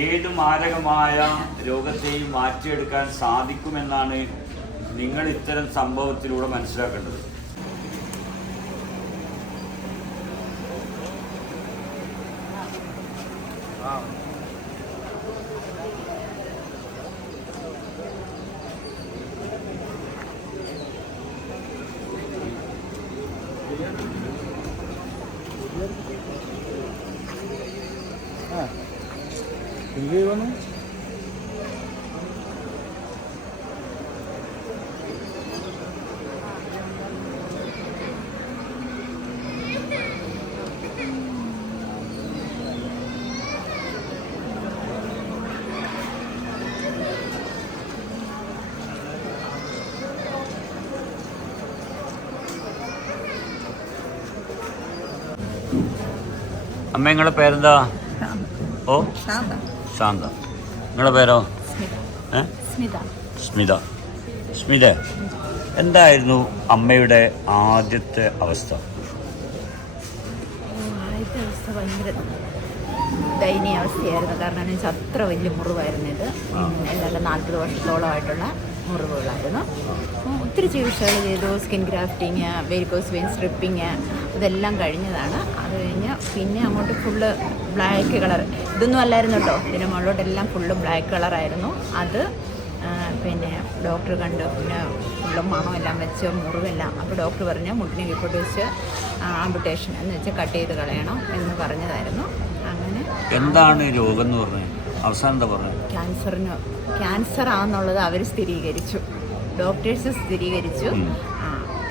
ഏത് മാരകമായ രോഗത്തെയും മാറ്റിയെടുക്കാൻ സാധിക്കുമെന്നാണ് നിങ്ങൾ ഇത്തരം സംഭവത്തിലൂടെ മനസ്സിലാക്കേണ്ടത്. അമ്മ നിങ്ങളുടെ പേരെന്താ? ഓ ശാന്ത. നിങ്ങളുടെ പേരോ? സ്മിത. സ്മിത, എന്തായിരുന്നു അമ്മയുടെ ആദ്യത്തെ അവസ്ഥ? ഭയങ്കര ദയനീയ അവസ്ഥയായിരുന്നു. കാരണം എന്ന് വെച്ചാൽ അത്ര വലിയ മുറിവായിരുന്നു ഇത്. ഏതാണ്ട് 40 വർഷത്തോളമായിട്ടുള്ള മുറിവുകളായിരുന്നു. ഒത്തിരി ചികിത്സകൾ ചെയ്തു. സ്കിൻ ഗ്രാഫ്റ്റിങ്, വെരിക്കോസ് വെയിൻ സ്ട്രിപ്പിങ്, ഇതെല്ലാം കഴിഞ്ഞതാണ്. അത് കഴിഞ്ഞ് പിന്നെ അങ്ങോട്ട് ഫുള്ള് ബ്ലാക്ക് കളർ, ഇതൊന്നും അല്ലായിരുന്നു കേട്ടോ. ഇതിൻ്റെ മുകളിലോട്ടെല്ലാം ഫുള്ള് ബ്ലാക്ക് കളറായിരുന്നു. അത് പിന്നെ ഡോക്ടർ കണ്ടു. പിന്നെ ഫുള്ള് മണമെല്ലാം വെച്ച് മുറിവെല്ലാം. അപ്പോൾ ഡോക്ടർ പറഞ്ഞു മുട്ടിന് കീഴ്പോട്ട് വെച്ച് ആംപുട്ടേഷൻ എന്ന് വെച്ച് കട്ട് ചെയ്ത് കളയണം എന്ന് പറഞ്ഞതായിരുന്നു. അങ്ങനെ എന്താണ് രോഗം എന്ന് പറഞ്ഞത്? അവസാനം എന്താ പറഞ്ഞത്? ക്യാൻസർ ആണെന്നുള്ളത് അവർ സ്ഥിരീകരിച്ചു, ഡോക്ടേഴ്സ് സ്ഥിരീകരിച്ചു.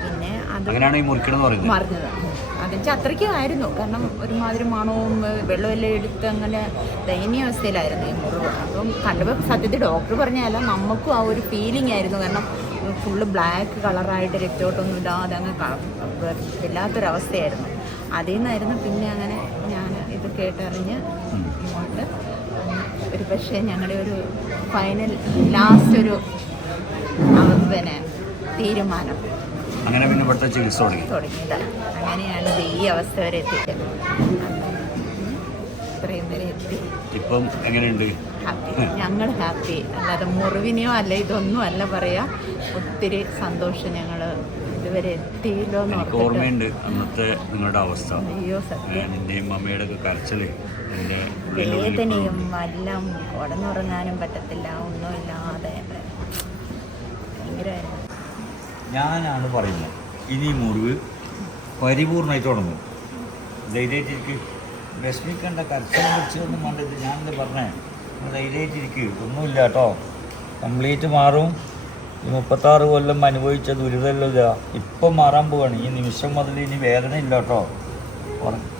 പിന്നെ അത് മറിഞ്ഞത് അതെന്നുവെച്ചാൽ അത്രയ്ക്കുമായിരുന്നു. കാരണം ഒരുമാതിരി മണവും വെള്ളമെല്ലാം എടുത്ത് അങ്ങനെ ദയനീയ അവസ്ഥയിലായിരുന്നു ഈ മുറിവ്. അപ്പം കണ്ടപ്പോൾ സത്യത്തിൽ ഡോക്ടർ പറഞ്ഞാൽ നമുക്കും ആ ഒരു ഫീലിംഗ് ആയിരുന്നു. കാരണം ഫുള്ള് ബ്ലാക്ക് കളറായിട്ട് രക്തോട്ടൊന്നും ഇല്ലാതെ അങ്ങ് വല്ലാത്തൊരവസ്ഥയായിരുന്നു. അതിൽ നിന്നായിരുന്നു പിന്നെ അങ്ങനെ ഞാൻ ഇത് കേട്ടറിഞ്ഞ് ഇങ്ങോട്ട് ഒരു പക്ഷേ ഞങ്ങളുടെ ഒരു ഫൈനൽ ലാസ്റ്റ് ഒരു പിന്നെ തീരുമാനം അങ്ങനെ പിന്നെ ഇവിടുത്തെ ചികിത്സ തുടങ്ങിയത്. അങ്ങനെയാണ് ഈ അവസ്ഥ വരെ എത്തിയത്. ഇത്രയും വരെ എത്തി. ഇപ്പം എങ്ങനെയുണ്ട്? ഹാപ്പി, ഞങ്ങൾ ഹാപ്പി. അല്ലാതെ മുറിവിനെയോ അല്ല ഇതൊന്നും അല്ല പറയാ. ഒത്തിരി സന്തോഷം. ഞങ്ങൾ ഇതുവരെ എത്തിയില്ലോ എന്ന് ഓർമ്മയുണ്ട് അന്നത്തെ നിങ്ങളുടെ അവസ്ഥ. അയ്യോ സത്യം, നിന്റെയും അമ്മയുടെ ഒക്കെ കരച്ചില്, വേദനയും എല്ലാം. ഉടനുറങ്ങാനും പറ്റത്തില്ല, ഒന്നുമില്ലാതെ ഭയങ്കരമായിരുന്നു. ഞാനാണ് പറയുന്നത്, ഇനി മുറിവ് പരിപൂർണമായിട്ട് തുടങ്ങും. ധൈര്യമായിട്ടിരിക്കും, വിഷമിക്കേണ്ട, കരച്ചിലും പിടിച്ചൊന്നും വേണ്ടത്. ഞാനെന്താ പറഞ്ഞേ, ധൈര്യമായിട്ടിരിക്കും, ഒന്നുമില്ല കേട്ടോ, കംപ്ലീറ്റ് മാറും. ഈ 36 കൊല്ലം അനുഭവിച്ച ദുരിതമില്ല, ഇപ്പം മാറാൻ പോവാണ്. ഈ നിമിഷം മുതൽ ഇനി വേദന ഇല്ല കേട്ടോ.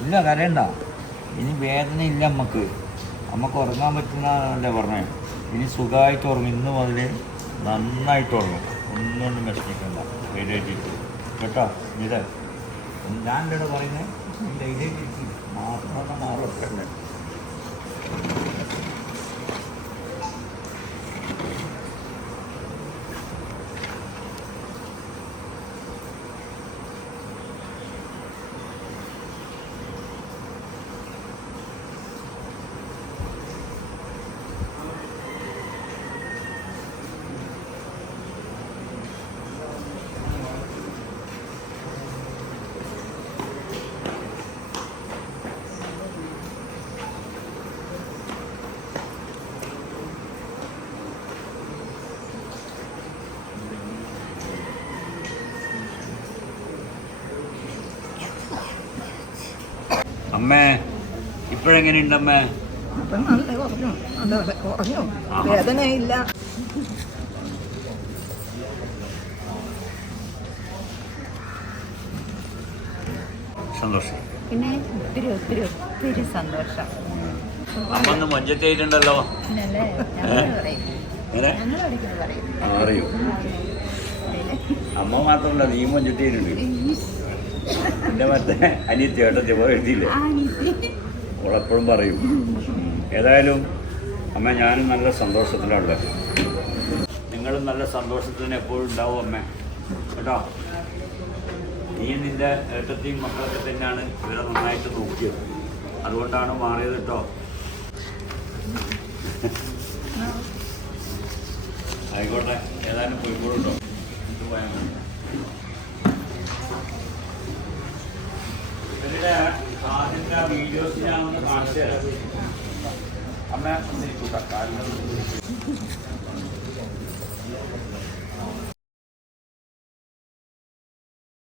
ഇല്ല, കരയണ്ട, ഇനി വേദന ഇല്ല. നമുക്ക് ഉറങ്ങാൻ പറ്റുന്നതല്ലേ പറഞ്ഞേ. ഇനി സുഖമായിട്ട് ഉറങ്ങും. ഇന്ന് മുതൽ നന്നായിട്ട് ഉറങ്ങും. ഒന്നുകൊണ്ടും വിഷമിക്കണ്ട, ധൈര്യമായിട്ടിരിക്കും കേട്ടോ. ഇത് ഞാൻ ഇവിടെ പറയുന്നത്, ധൈര്യമായിട്ടിരിക്കും, മാറൊക്കെ ഉണ്ട്. അമ്മേ, ഇപ്പോഴെങ്ങനെയുണ്ട് അമ്മേ? കുറഞ്ഞു, വേദനയില്ല. സന്തോഷം. പിന്നെ ഒത്തിരി ഒത്തിരി ഒത്തിരി സന്തോഷം. അമ്മ ഒന്ന് മൊഞ്ചത്തേറ്റുണ്ടല്ലോ. അറിയൂ, അമ്മ മാത്രമല്ല, നീ മൊഞ്ചത്തേറ്റുണ്ട്. എൻ്റെ മറ്റേ അനിയത്തി ഏട്ടത്തി പോലെ എഴുതിയില്ലേ, അവളെപ്പോഴും പറയും. ഏതായാലും അമ്മ, ഞാനും നല്ല സന്തോഷത്തിലുള്ളത്. നിങ്ങളും നല്ല സന്തോഷത്തിന് എപ്പോഴും ഉണ്ടാവും അമ്മ കേട്ടോ. നീ നിൻ്റെ ഏട്ടത്തെയും മക്കളൊക്കെ തന്നെയാണ് ഇവരെ നന്നായിട്ട് നോക്കിയത്. അതുകൊണ്ടാണ് മാറിയത് കേട്ടോ. ആയിക്കോട്ടെ, ഏതായാലും പോയിക്കോളൂട്ടോ. ഇവരുടെ ആദ്യത്തെ വീഡിയോസ് ഞാൻ ഒന്ന് കാണിച്ചു തരാം. അമ്മ ഒന്നിരിക്കൂട്ട കാലിൽ